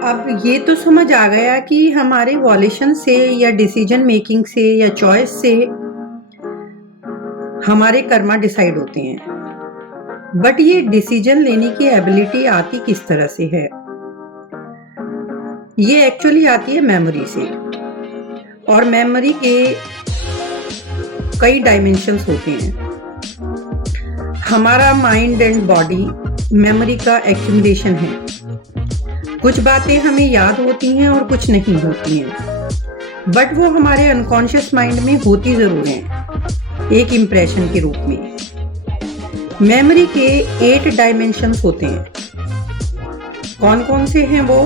अब ये तो समझ आ गया कि हमारे वॉल्यूशन से या डिसीजन मेकिंग से या चॉइस से हमारे कर्मा डिसाइड होते हैं। बट ये डिसीजन लेने की एबिलिटी आती किस तरह से है? ये एक्चुअली आती है मेमोरी से। और मेमोरी के कई डायमेंशंस होते हैं। हमारा माइंड एंड बॉडी मेमोरी का एक्यूमुलेशन है। कुछ बातें हमें याद होती हैं और कुछ नहीं होती हैं, बट वो हमारे अनकॉन्शियस माइंड में होती जरूर हैं, एक इम्प्रेशन के रूप में। मेमोरी के 8 डायमेंशंस होते हैं। कौन कौन से हैं वो?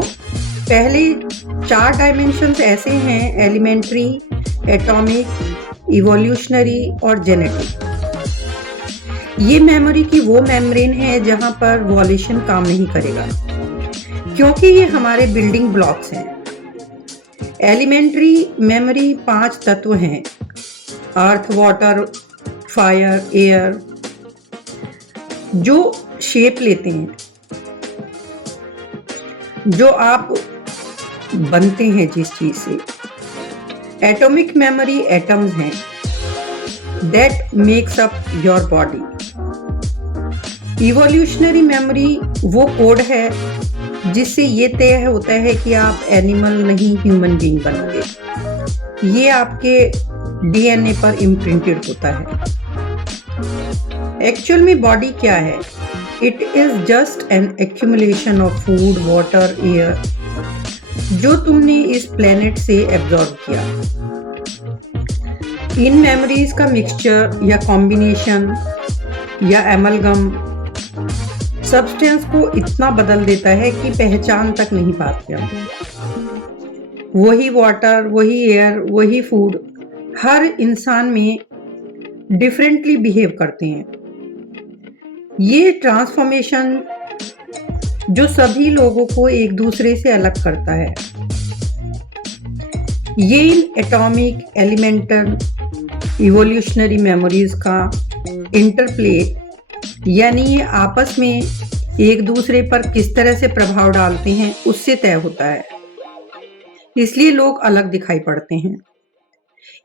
पहले 4 डायमेंशंस ऐसे हैं: एलिमेंट्री, एटॉमिक, इवोल्यूशनरी और जेनेटिक। ये मेमोरी की वो मेम्ब्रेन है जहां पर वॉल्यूशन काम नहीं करेगा, क्योंकि ये हमारे बिल्डिंग ब्लॉक्स हैं। एलिमेंट्री मेमोरी 5 तत्व हैं: अर्थ, वाटर, फायर, एयर, जो शेप लेते हैं, जो आप बनते हैं जिस चीज से। एटॉमिक मेमोरी एटम्स हैं, that makes up your body. Evolutionary memory वो कोड है जिससे ये तय होता है कि आप एनिमल नहीं ह्यूमन बीइंग बनोगे। ये आपके डीएनए पर इम्प्रिंटेड होता है। एक्चुअल में बॉडी क्या है? It is just an accumulation of food, water, air, जो तुमने इस प्लेनेट से एब्जॉर्ब किया। इन मेमोरीज का मिक्सचर या कॉम्बिनेशन या एमलगम सब्सटेंस को इतना बदल देता है कि पहचान तक नहीं पाते हम। वही वाटर, वही एयर, वही फूड हर इंसान में डिफरेंटली बिहेव करते हैं। ये ट्रांसफॉर्मेशन जो सभी लोगों को एक दूसरे से अलग करता है, ये in atomic, elemental, evolutionary memories का इंटरप्ले, यानी ये आपस में एक दूसरे पर किस तरह से प्रभाव डालते हैं, उससे तय होता है। इसलिए लोग अलग दिखाई पड़ते हैं।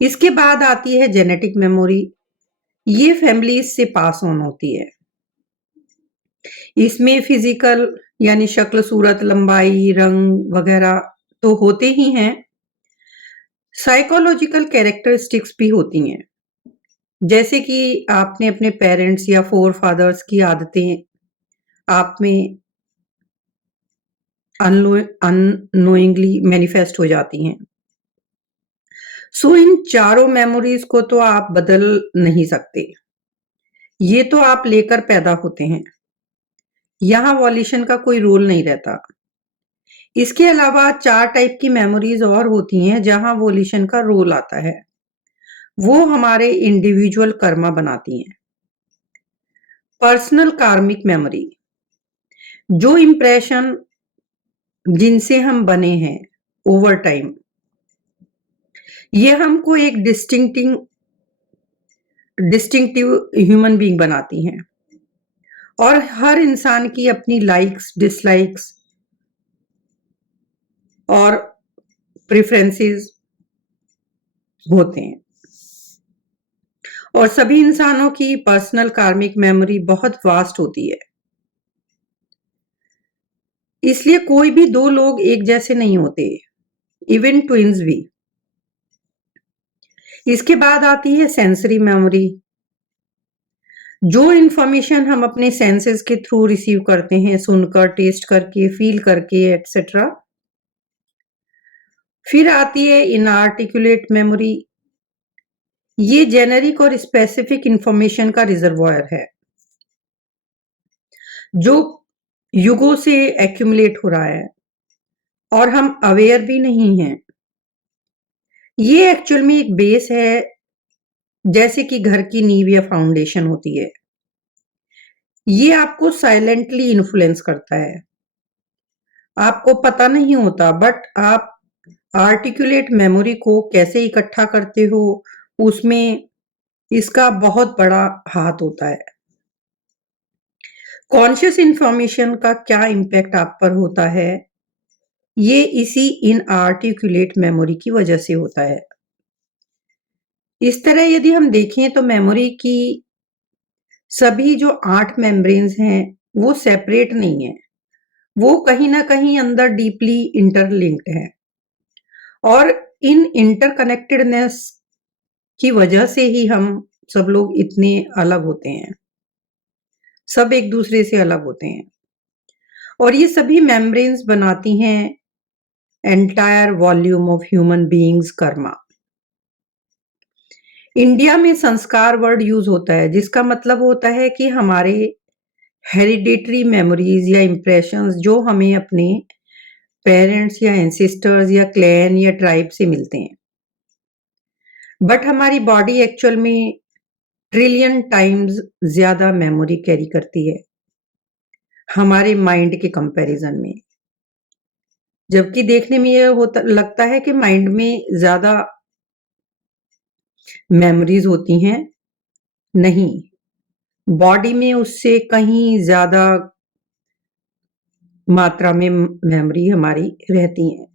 इसके बाद आती है जेनेटिक मेमोरी। ये फैमिलीज से पास ऑन होती है। इसमें फिजिकल यानी शक्ल, सूरत, लंबाई, रंग वगैरह तो होते ही हैं, साइकोलॉजिकल कैरेक्टरिस्टिक्स भी होती हैं। जैसे कि आपने अपने पेरेंट्स या फोर फादर्स की आदतें आप में अननोइंगली मैनिफेस्ट हो जाती हैं। सो इन चारों मेमोरीज को तो आप बदल नहीं सकते, ये तो आप लेकर पैदा होते हैं। यहां वॉल्यूशन का कोई रोल नहीं रहता। इसके अलावा 4 टाइप की मेमोरीज और होती हैं जहां वॉल्यूशन का रोल आता है। वो हमारे इंडिविजुअल कर्मा बनाती हैं। पर्सनल कार्मिक मेमोरी, जो इंप्रेशन जिनसे हम बने हैं ओवर टाइम, ये हमको एक डिस्टिंक्टिव ह्यूमन बीइंग बनाती हैं। और हर इंसान की अपनी लाइक्स, डिसलाइक्स और प्रेफरेंसेस होते हैं। और सभी इंसानों की पर्सनल कार्मिक मेमोरी बहुत वास्ट होती है। इसलिए कोई भी 2 लोग एक जैसे नहीं होते, इवन ट्विन्स भी। इसके बाद आती है सेंसरी मेमोरी। जो इंफॉर्मेशन हम अपने सेंसेस के थ्रू रिसीव करते हैं, सुनकर, टेस्ट करके, फील करके, एटसेट्रा। फिर आती है इनआर्टिकुलेट मेमोरी। ये जेनेरिक और स्पेसिफिक इंफॉर्मेशन का रिजर्वॉयर है, जो युगों से एक्यूमुलेट हो रहा है और हम अवेयर भी नहीं हैं। ये एक्चुअल में एक बेस है, जैसे कि घर की नींव या फाउंडेशन होती है। ये आपको साइलेंटली इन्फ्लुएंस करता है, आपको पता नहीं होता, बट आप आर्टिकुलेट मेमोरी को कैसे इकट्ठा करते हो, उसमें इसका बहुत बड़ा हाथ होता है। कॉन्शियस इंफॉर्मेशन का क्या इम्पैक्ट आप पर होता है, ये इसी इनआर्टिकुलेट मेमोरी की वजह से होता है। इस तरह यदि हम देखें तो मेमोरी की सभी जो 8 मेम्ब्रेन्स हैं, वो सेपरेट नहीं है। वो कहीं न कहीं अंदर डीपली इंटरलिंक्ड हैं और इन इंटरकनेक्टेडनेस की वजह से ही हम सब लोग इतने अलग होते हैं। सब एक दूसरे से अलग होते हैं और ये सभी मेम्ब्रेन्स बनाती हैं entire volume of human beings Karma. India में संस्कार वर्ड यूज होता है जिसका मतलब होता है कि हमारे हेरिडेटरी मेमोरीज या इम्प्रेशंस जो हमें अपने पेरेंट्स या एंसेस्टर्स या क्लैन या ट्राइब से मिलते हैं, बट हमारी बॉडी एक्चुअल में ट्रिलियन टाइम्स ज्यादा मेमोरी कैरी करती है हमारे माइंड के कंपैरिजन में। जबकि देखने में यह होता लगता है कि माइंड में ज्यादा मेमोरीज होती हैं, नहीं, बॉडी में उससे कहीं ज्यादा मात्रा में मेमोरी हमारी रहती हैं।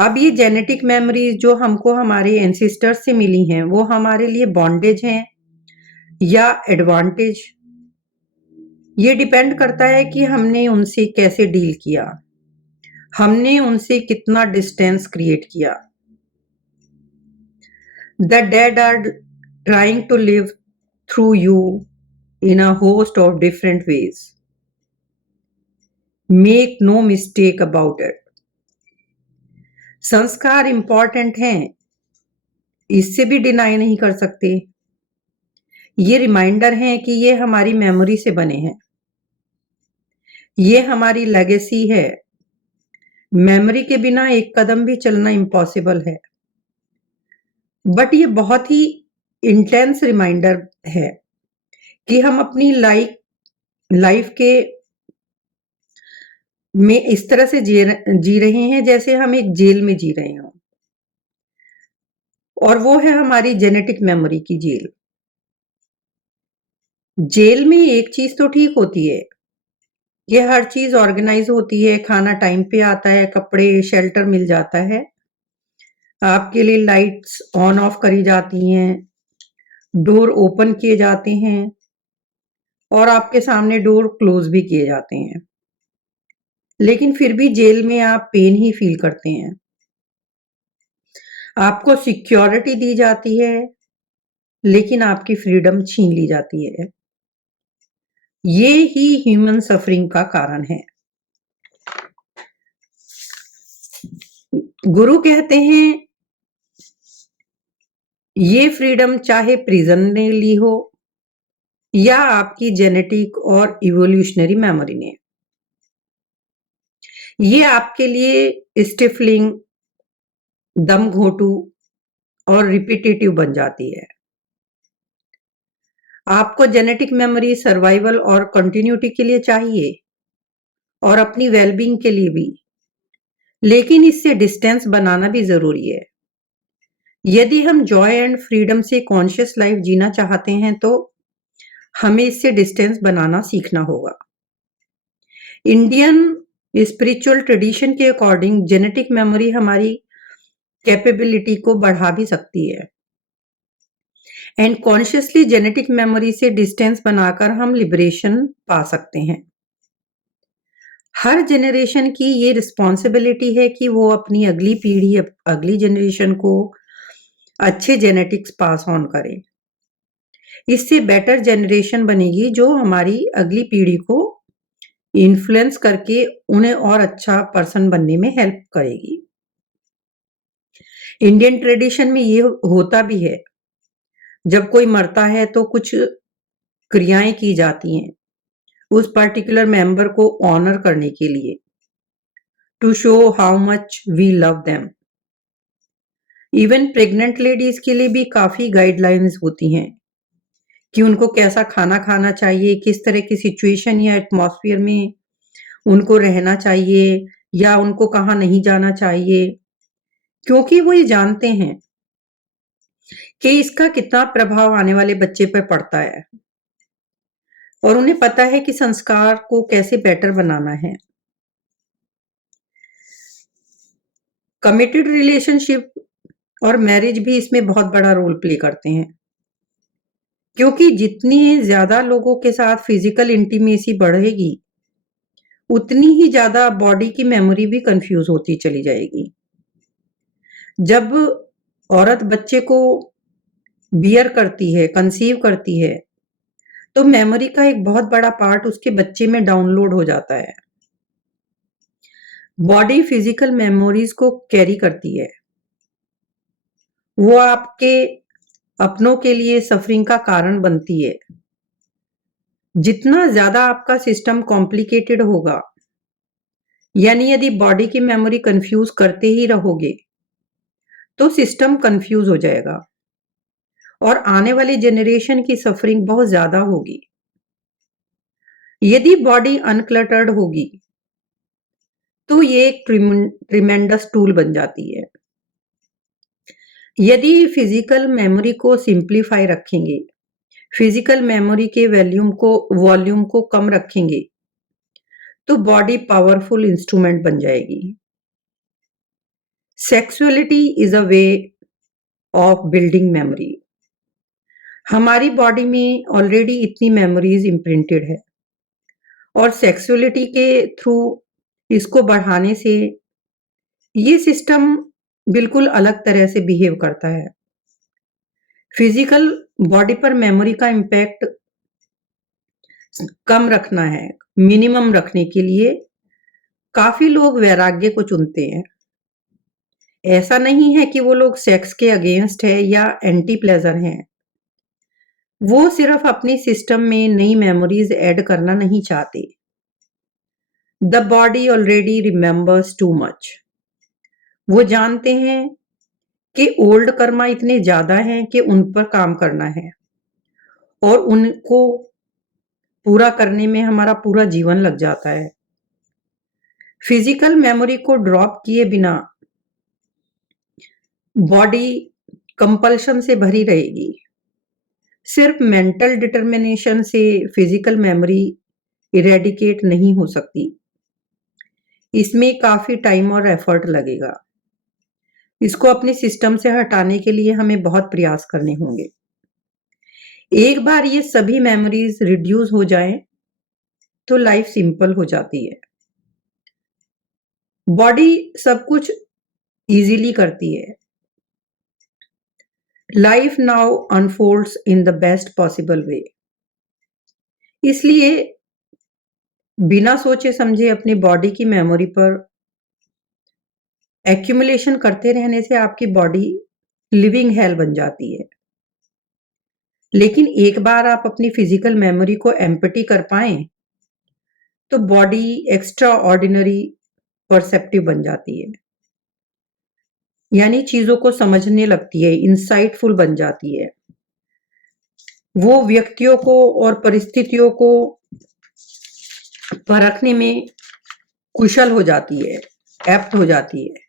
अब ये जेनेटिक मेमोरीज जो हमको हमारे एंसेस्टर्स से मिली हैं, वो हमारे लिए बॉन्डेज हैं या एडवांटेज, ये डिपेंड करता है कि हमने उनसे कैसे डील किया, हमने उनसे कितना डिस्टेंस क्रिएट किया। The dead are trying to live through you in a host of different ways. Make no mistake about it. संस्कार इंपॉर्टेंट हैं, इससे भी डिनाई नहीं कर सकते। ये रिमाइंडर हैं कि ये हमारी मेमोरी से बने हैं, ये हमारी लेगेसी है। मेमोरी के बिना एक कदम भी चलना इम्पॉसिबल है, बट ये बहुत ही इंटेंस रिमाइंडर है कि हम अपनी लाइफ के में इस तरह से जी रहे हैं जैसे हम एक जेल में जी रहे हों, और वो है हमारी जेनेटिक मेमोरी की जेल। जेल में एक चीज तो ठीक होती है, ये हर चीज ऑर्गेनाइज होती है, खाना टाइम पे आता है, कपड़े शेल्टर मिल जाता है, आपके लिए लाइट्स ऑन ऑफ करी जाती हैं, डोर ओपन किए जाते हैं और आपके सामने डोर क्लोज भी किए जाते हैं, लेकिन फिर भी जेल में आप पेन ही फील करते हैं। आपको सिक्योरिटी दी जाती है लेकिन आपकी फ्रीडम छीन ली जाती है। ये ही ह्यूमन सफरिंग का कारण है। गुरु कहते हैं ये फ्रीडम चाहे प्रिजन ने ली हो या आपकी जेनेटिक और इवोल्यूशनरी मेमोरी ने, ये आपके लिए स्टिफलिंग, दम घोटू और रिपीटेटिव बन जाती है। आपको जेनेटिक मेमोरी सर्वाइवल और कंटिन्यूटी के लिए चाहिए और अपनी वेलबींग के लिए भी, लेकिन इससे डिस्टेंस बनाना भी जरूरी है। यदि हम जॉय एंड फ्रीडम से कॉन्शियस लाइफ जीना चाहते हैं तो हमें इससे डिस्टेंस बनाना सीखना होगा। इंडियन स्पिरिचुअल ट्रेडिशन के अकॉर्डिंग जेनेटिक मेमोरी हमारी कैपेबिलिटी को बढ़ा भी सकती है एंड कॉन्शियसली जेनेटिक मेमोरी से डिस्टेंस बनाकर हम लिबरेशन पा सकते हैं। हर जनरेशन की ये रिस्पॉन्सिबिलिटी है कि वो अपनी अगली पीढ़ी, अगली जनरेशन को अच्छे जेनेटिक्स पास ऑन करे। इससे बेटर जनरेशन बनेगी जो हमारी अगली पीढ़ी को इन्फ्लुएंस करके उन्हें और अच्छा पर्सन बनने में हेल्प करेगी। इंडियन ट्रेडिशन में ये होता भी है, जब कोई मरता है तो कुछ क्रियाएं की जाती हैं उस पर्टिकुलर मेंबर को ऑनर करने के लिए, to show how much we love them. Even pregnant ladies के लिए भी काफी गाइडलाइंस होती हैं कि उनको कैसा खाना खाना चाहिए, किस तरह की सिचुएशन या एटमॉस्फेयर में उनको रहना चाहिए या उनको कहाँ नहीं जाना चाहिए, क्योंकि वो ये जानते हैं कि इसका कितना प्रभाव आने वाले बच्चे पर पड़ता है और उन्हें पता है कि संस्कार को कैसे बेटर बनाना है। कमिटेड रिलेशनशिप और मैरिज भी इसमें बहुत बड़ा रोल प्ले करते हैं, क्योंकि जितनी ज्यादा लोगों के साथ फिजिकल इंटीमेसी बढ़ेगी, उतनी ही ज्यादा बॉडी की मेमोरी भी कंफ्यूज होती चली जाएगी। जब औरत बच्चे को बियर करती है, कंसीव करती है, तो मेमोरी का एक बहुत बड़ा पार्ट उसके बच्चे में डाउनलोड हो जाता है। बॉडी फिजिकल मेमोरीज को कैरी करती है। वो आपके अपनों के लिए सफरिंग का कारण बनती है। जितना ज्यादा आपका सिस्टम कॉम्प्लिकेटेड होगा, यानी यदि बॉडी की मेमोरी कंफ्यूज करते ही रहोगे, तो सिस्टम कंफ्यूज हो जाएगा और आने वाली जनरेशन की सफरिंग बहुत ज्यादा होगी। यदि बॉडी अनक्लटर्ड होगी, तो ये एक ट्रिमेंडस टूल बन जाती है। यदि फिजिकल मेमोरी को सिंप्लीफाई रखेंगे, फिजिकल मेमोरी के वॉल्यूम को कम रखेंगे, तो बॉडी पावरफुल इंस्ट्रूमेंट बन जाएगी। Sexuality is a way of building memory. हमारी बॉडी में ऑलरेडी इतनी मेमोरीज इम्प्रिंटेड है और सेक्सुअलिटी के थ्रू इसको बढ़ाने से ये सिस्टम बिल्कुल अलग तरह से बिहेव करता है। फिजिकल बॉडी पर मेमोरी का इम्पैक्ट कम रखना है, मिनिमम रखने के लिए काफी लोग वैराग्य को चुनते हैं। ऐसा नहीं है कि वो लोग सेक्स के अगेंस्ट है या एंटी प्लेजर हैं। वो सिर्फ अपनी सिस्टम में नई मेमोरीज ऐड करना नहीं चाहते। The body already remembers too much. वो जानते हैं कि ओल्ड कर्मा इतने ज्यादा हैं कि उन पर काम करना है और उनको पूरा करने में हमारा पूरा जीवन लग जाता है। फिजिकल मेमोरी को ड्रॉप किए बिना बॉडी कंपल्शन से भरी रहेगी। सिर्फ मेंटल डिटर्मिनेशन से फिजिकल मेमोरी इरेडिकेट नहीं हो सकती। इसमें काफी टाइम और एफर्ट लगेगा। इसको अपने सिस्टम से हटाने के लिए हमें बहुत प्रयास करने होंगे। एक बार ये सभी मेमोरीज रिड्यूस हो जाएं, तो लाइफ सिंपल हो जाती है। बॉडी सब कुछ इजीली करती है। Life now unfolds in the best possible way. इसलिए बिना सोचे समझे अपनी बॉडी की मेमोरी पर एक्यूमुलेशन करते रहने से आपकी बॉडी लिविंग हेल बन जाती है। लेकिन एक बार आप अपनी फिजिकल मेमोरी को एम्पटी कर पाएं, तो बॉडी एक्स्ट्रा ऑर्डिनरी परसेप्टिव बन जाती है, यानी चीजों को समझने लगती है, इंसाइटफुल बन जाती है। वो व्यक्तियों को और परिस्थितियों को परखने में कुशल हो जाती है, एप्ट हो जाती है।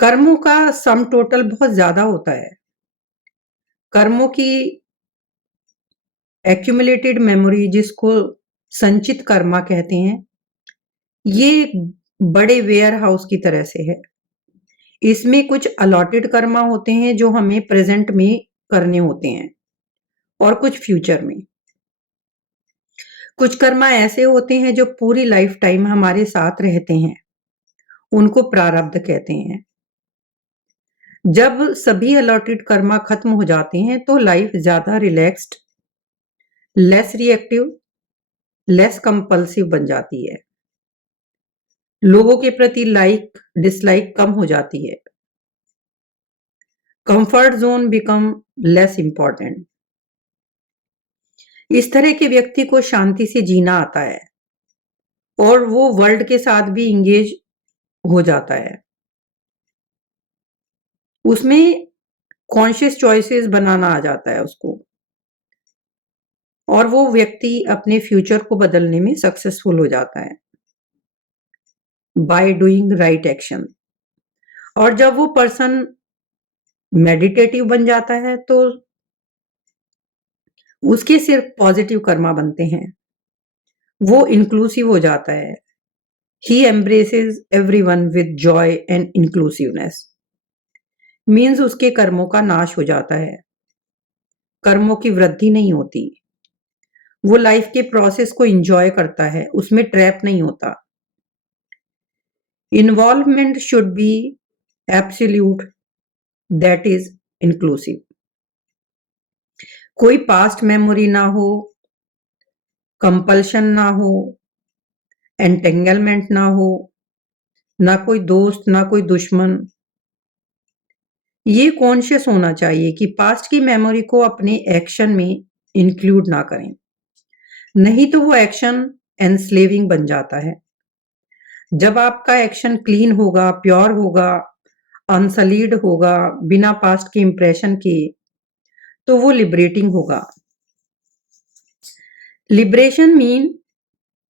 कर्मों का सम टोटल बहुत ज्यादा होता है। कर्मों की एक्यूमुलेटेड मेमोरी, जिसको संचित कर्मा कहते हैं, ये एक बड़े वेयर हाउस की तरह से है। इसमें कुछ अलॉटेड कर्मा होते हैं जो हमें प्रेजेंट में करने होते हैं और कुछ फ्यूचर में। कुछ कर्मा ऐसे होते हैं जो पूरी लाइफ टाइम हमारे साथ रहते हैं, उनको प्रारब्ध कहते हैं। जब सभी अलॉटेड कर्मा खत्म हो जाते हैं, तो लाइफ ज्यादा relaxed, less reactive, less compulsive बन जाती है। लोगों के प्रति लाइक डिसलाइक कम हो जाती है। Comfort zone become less important. इस तरह के व्यक्ति को शांति से जीना आता है और वो वर्ल्ड के साथ भी इंगेज हो जाता है। उसमें कॉन्शियस चॉइसेस बनाना आ जाता है उसको, और वो व्यक्ति अपने फ्यूचर को बदलने में सक्सेसफुल हो जाता है बाय डूइंग राइट एक्शन। और जब वो पर्सन मेडिटेटिव बन जाता है, तो उसके सिर्फ पॉजिटिव कर्मा बनते हैं। वो इंक्लूसिव हो जाता है, He embraces everyone with joy and inclusiveness. Means उसके कर्मों का नाश हो जाता है, कर्मों की वृद्धि नहीं होती। वो लाइफ के प्रोसेस को एंजॉय करता है, उसमें ट्रैप नहीं होता। Involvement should be absolute, that is inclusive. कोई पास्ट मेमोरी ना हो, कंपल्शन ना हो, एंटेंगलमेंट ना हो, ना कोई दोस्त ना कोई दुश्मन। ये कॉन्शियस होना चाहिए कि पास्ट की मेमोरी को अपने एक्शन में इंक्लूड ना करें, नहीं तो वो एक्शन एनस्लेविंग बन जाता है। जब आपका एक्शन क्लीन होगा, प्योर होगा, अनसलीड होगा, बिना पास्ट के इंप्रेशन के, तो वो लिबरेटिंग होगा। Liberation mean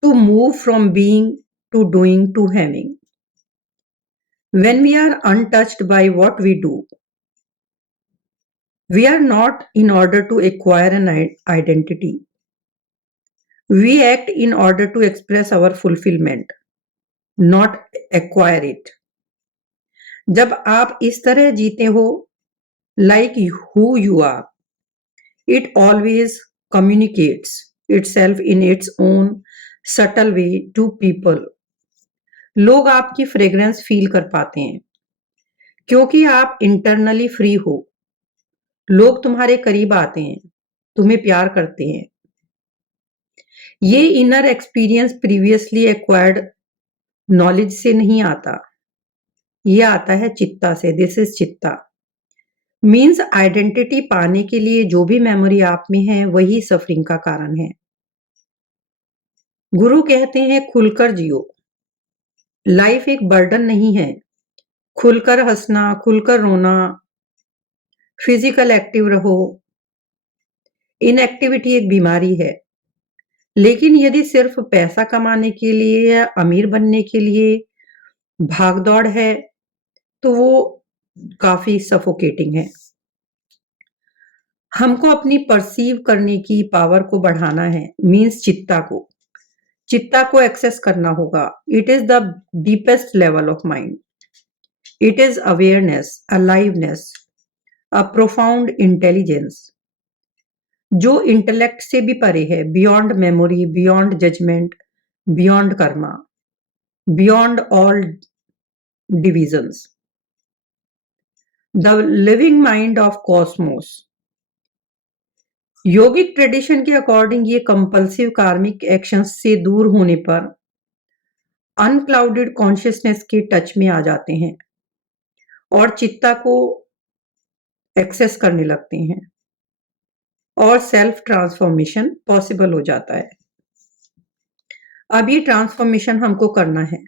to move from being to doing to having. When we are untouched by what we do, we are not in order to acquire an identity. We act in order to express our fulfillment, not acquire it. जब आप इस तरह जीते हो, like who you are, it always communicates itself in its own subtle way to people. लोग आपकी fragrance feel कर पाते हैं क्योंकि आप इंटरनली फ्री हो। लोग तुम्हारे करीब आते हैं, तुम्हें प्यार करते हैं। ये inner experience previously acquired knowledge से नहीं आता, ये आता है चित्ता से। दिस इज चित्ता। मीन्स आइडेंटिटी पाने के लिए जो भी मेमोरी आप में है वही सफरिंग का कारण है। गुरु कहते हैं खुलकर जियो। लाइफ एक बर्डन नहीं है। खुलकर हंसना, खुलकर रोना, फिजिकल एक्टिव रहो। इनएक्टिविटी एक बीमारी है, लेकिन यदि सिर्फ पैसा कमाने के लिए या अमीर बनने के लिए भागदौड़ है तो वो काफी सफोकेटिंग है। हमको अपनी परसीव करने की पावर को बढ़ाना है, मीन्स चित्ता को एक्सेस करना होगा। It is the deepest level of mind. It is awareness, aliveness, a profound intelligence जो इंटेलेक्ट से भी परे है, beyond memory, beyond judgement, beyond karma, beyond all divisions. The living mind of cosmos. Yogic tradition के according ये compulsive karmic actions से दूर होने पर अनक्लाउडेड कॉन्शियसनेस के टच में आ जाते हैं और चित्ता को एक्सेस करने लगते हैं और सेल्फ ट्रांसफॉर्मेशन पॉसिबल हो जाता है। अब ये ट्रांसफॉर्मेशन हमको करना है।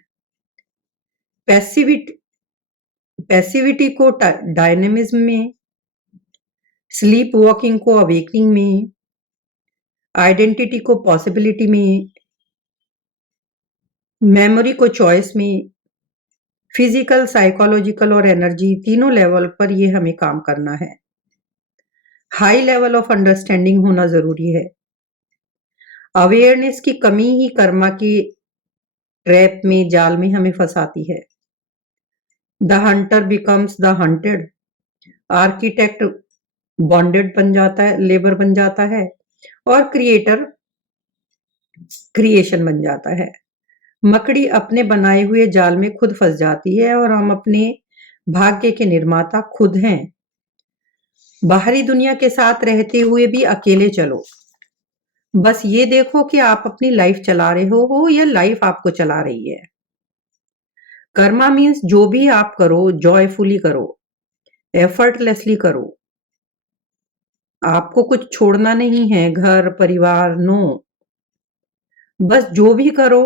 पैसिविटी को डायनेमिज्म में, स्लीप वॉकिंग को अवेकनिंग में, आइडेंटिटी को पॉसिबिलिटी में, मेमोरी को चॉइस में, फिजिकल, साइकोलॉजिकल और एनर्जी तीनों लेवल पर ये हमें काम करना है। हाई लेवल ऑफ अंडरस्टैंडिंग होना जरूरी है। अवेयरनेस की कमी ही कर्मा की ट्रैप में, जाल में हमें फंसाती है। The hunter becomes the hunted. Architect bonded बन जाता है, लेबर बन जाता है, और क्रिएटर क्रिएशन बन जाता है। मकड़ी अपने बनाए हुए जाल में खुद फंस जाती है और हम अपने भाग्य के निर्माता खुद हैं। बाहरी दुनिया के साथ रहते हुए भी अकेले चलो। बस ये देखो कि आप अपनी लाइफ चला रहे हो या लाइफ आपको चला रही है। कर्मा मीन्स जो भी आप करो जॉयफुली करो, एफर्टलेसली करो। आपको कुछ छोड़ना नहीं है, घर परिवार, नो। बस जो भी करो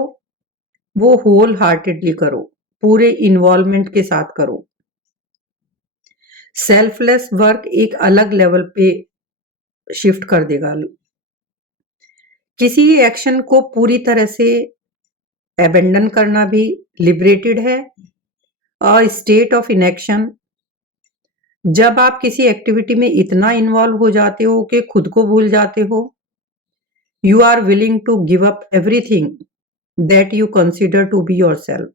वो होल हार्टेडली करो, पूरे इन्वॉल्वमेंट के साथ करो। सेल्फलेस वर्क एक अलग लेवल पे शिफ्ट कर देगा। किसी एक्शन को पूरी तरह से एबेंडन करना भी लिबरेटेड है। और स्टेट ऑफ इनएक्शन, जब आप किसी एक्टिविटी में इतना इन्वॉल्व हो जाते हो कि खुद को भूल जाते हो, you are willing to give up everything that you consider to be yourself.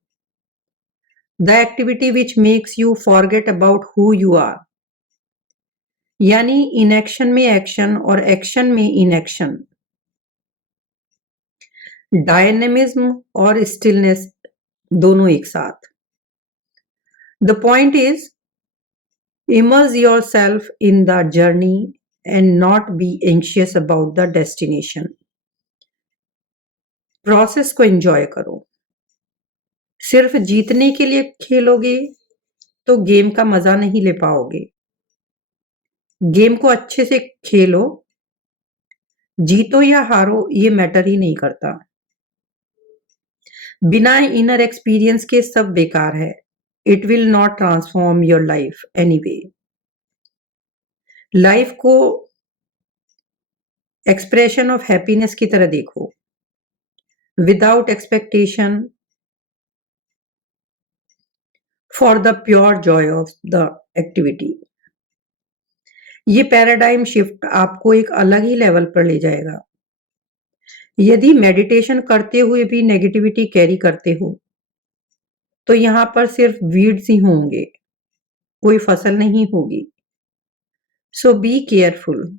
The activity which makes you forget about who you are. यानी इनएक्शन में एक्शन और एक्शन में इनएक्शन, डायनेमिज्म और स्टिलनेस दोनों एक साथ. The point is immerse yourself in the journey and not be anxious about the destination. Process को enjoy करो. सिर्फ जीतने के लिए खेलोगे तो गेम का मजा नहीं ले पाओगे. गेम को अच्छे से खेलो. जीतो या हारो ये मैटर ही नहीं करता. बिना इनर एक्सपीरियंस के सब बेकार है. It will not transform your life anyway. Life को एक्सप्रेशन ऑफ हैप्पीनेस की तरह देखो, without expectation, for the pure Joy of the activity. ये पैराडाइम शिफ्ट आपको एक अलग ही लेवल पर ले जाएगा. यदि मेडिटेशन करते हुए भी नेगेटिविटी कैरी करते हो तो यहां पर सिर्फ वीड्स ही होंगे, कोई फसल नहीं होगी. सो बी केयरफुल.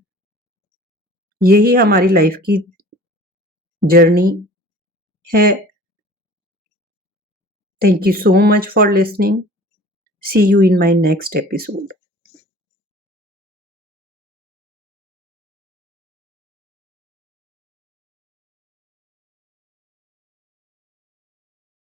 यही हमारी लाइफ की जर्नी है. Thank you so much for listening. See you in my next episode.